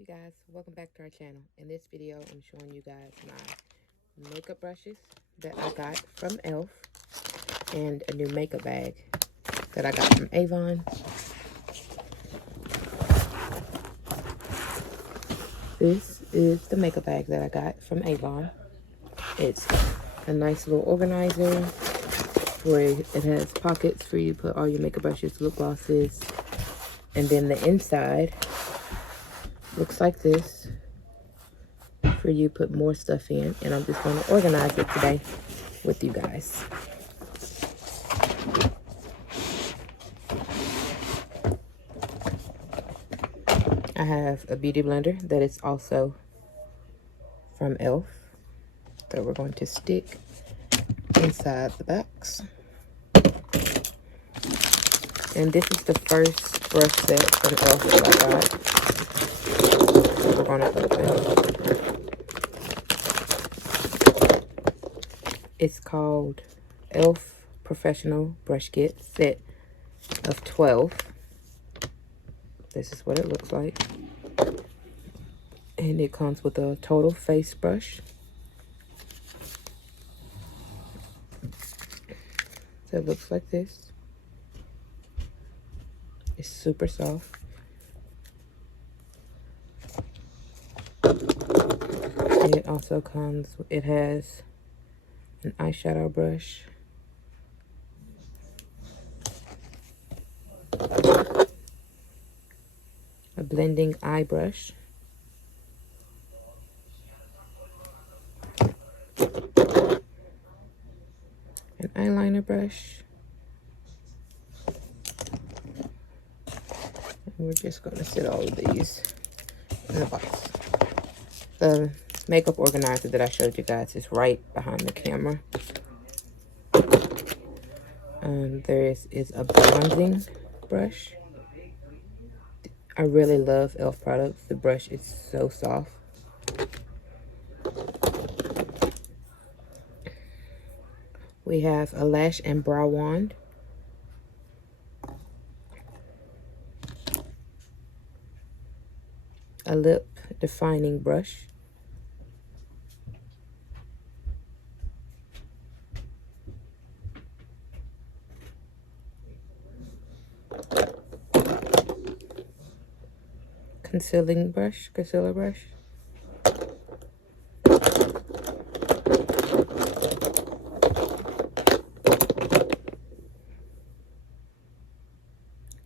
you guys, welcome back to our channel. In this video I'm showing you guys my makeup brushes that I got from E.l.f. and a new makeup bag that I got from Avon. This is the makeup bag that I got from Avon. It's a nice little organizer where it has pockets for you to put all your makeup brushes, lip glosses, and then the inside looks like this for you to put more stuff in, and I'm just going to organize it today with you guys. I have a beauty blender that is also from E.l.f. that we're going to stick inside the box. And this is the first brush set from E.l.f. that I got. We're going to open. It's called E.l.f. Professional Brush Kit set of 12. This is what it looks like. And it comes with a total face brush. So it looks like this. It's super soft. It also comes, it has an eyeshadow brush, a blending eye brush, an eyeliner brush, and we're just going to sit all of these in the box. The makeup organizer that I showed you guys is right behind the camera. There is a bronzing brush. I really love E.l.f. products. The brush is so soft. We have a lash and brow wand. A lip defining brush. Concealer brush.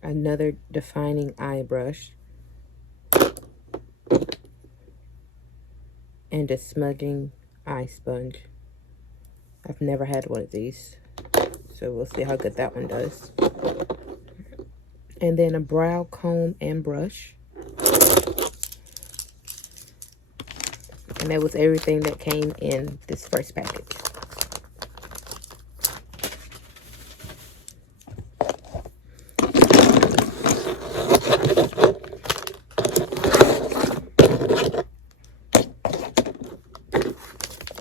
Another defining eye brush. And a smudging eye sponge. I've never had one of these, so we'll see how good that one does. And then a brow comb and brush. And that was everything that came in this first package.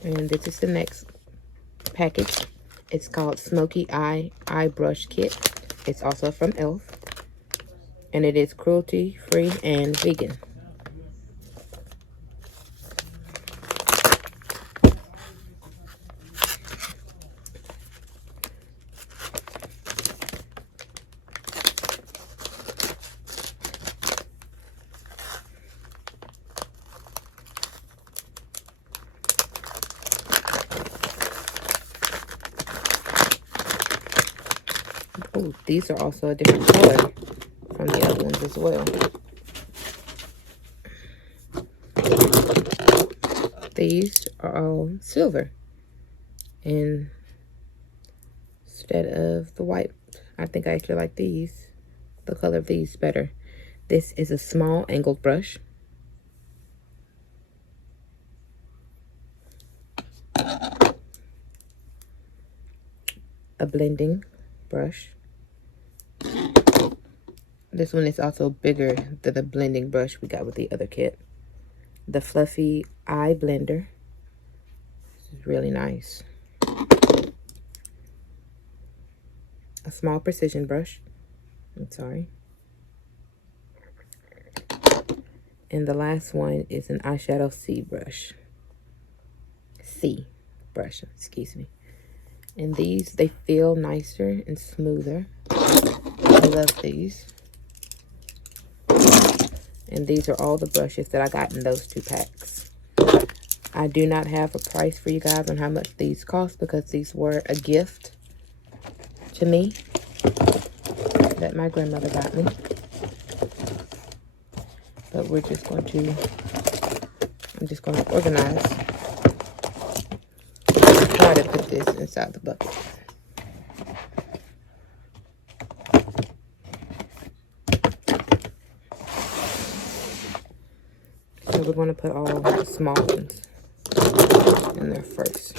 And this is the next package. It's called Smoky Eye Brush Kit. It's also from E.l.f. And it is cruelty-free and vegan. Oh, these are also a different color from the other ones as well. These are all silver instead of the white. I think I actually like these, the color of these better. This is a small angled brush. A blending brush. This one is also bigger than the blending brush we got with the other kit. The fluffy eye blender. This is really nice. A small precision brush. I'm sorry. And the last one is an eyeshadow C brush. Excuse me. And these, they feel nicer and smoother. I love these. And these are all the brushes that I got in those 2 packs. I do not have a price for you guys on how much these cost because these were a gift to me that my grandmother got me. But I'm just going to organize. Try to put this inside the bucket. So we're going to put all the small ones in there first.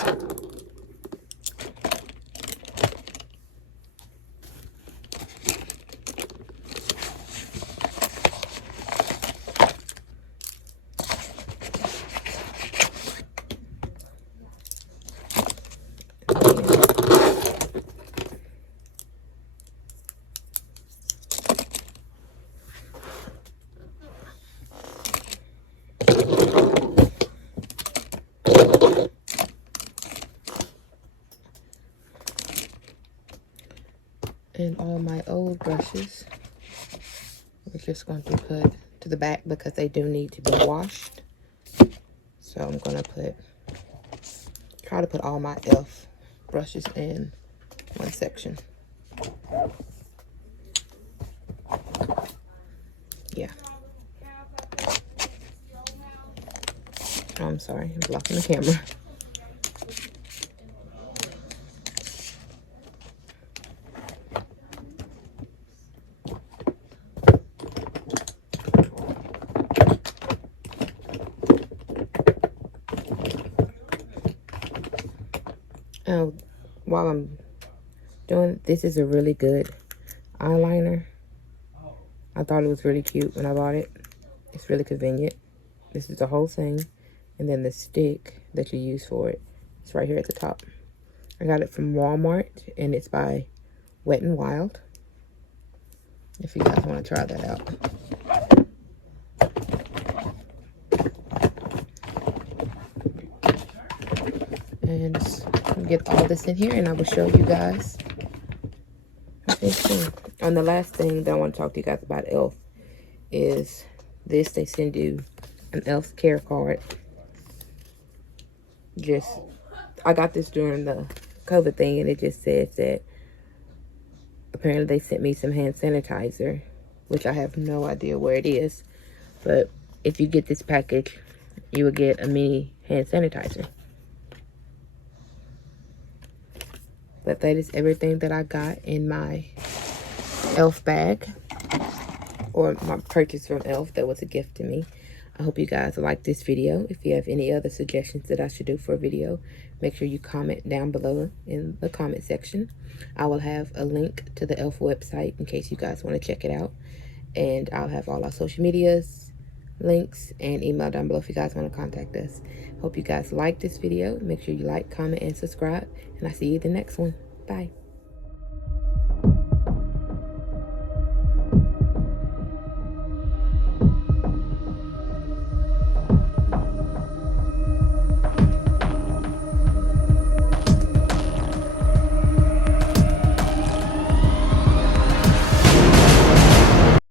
And all my old brushes, we're just going to put to the back because they do need to be washed. So I'm going to try to put all my e.l.f. brushes in one section. Yeah. Oh, I'm sorry, I'm blocking the camera. While I'm doing this, is a really good eyeliner. I thought it was really cute when I bought it. It's really convenient. This is the whole thing, and then the stick that you use for it, it's right here at the top. I got it from Walmart, and it's by Wet n Wild, if you guys want to try that out. And just get all this in here, and I will show you guys. And the last thing that I want to talk to you guys about e.l.f. is this. They send you an e.l.f. care card. I got this during the COVID thing, and it just says that apparently they sent me some hand sanitizer, which I have no idea where it is. But if you get this package, you will get a mini hand sanitizer. But that is everything that I got in my e.l.f. bag, or my purchase from e.l.f. that was a gift to me. I hope you guys like this video. If you have any other suggestions that I should do for a video, make sure you comment down below in the comment section. I will have a link to the e.l.f. website in case you guys want to check it out. And I'll have all our social medias, links, and email down below if you guys want to contact us. Hope you guys like this video. Make sure you like, comment, and subscribe. And I'll see you in the next one. Bye.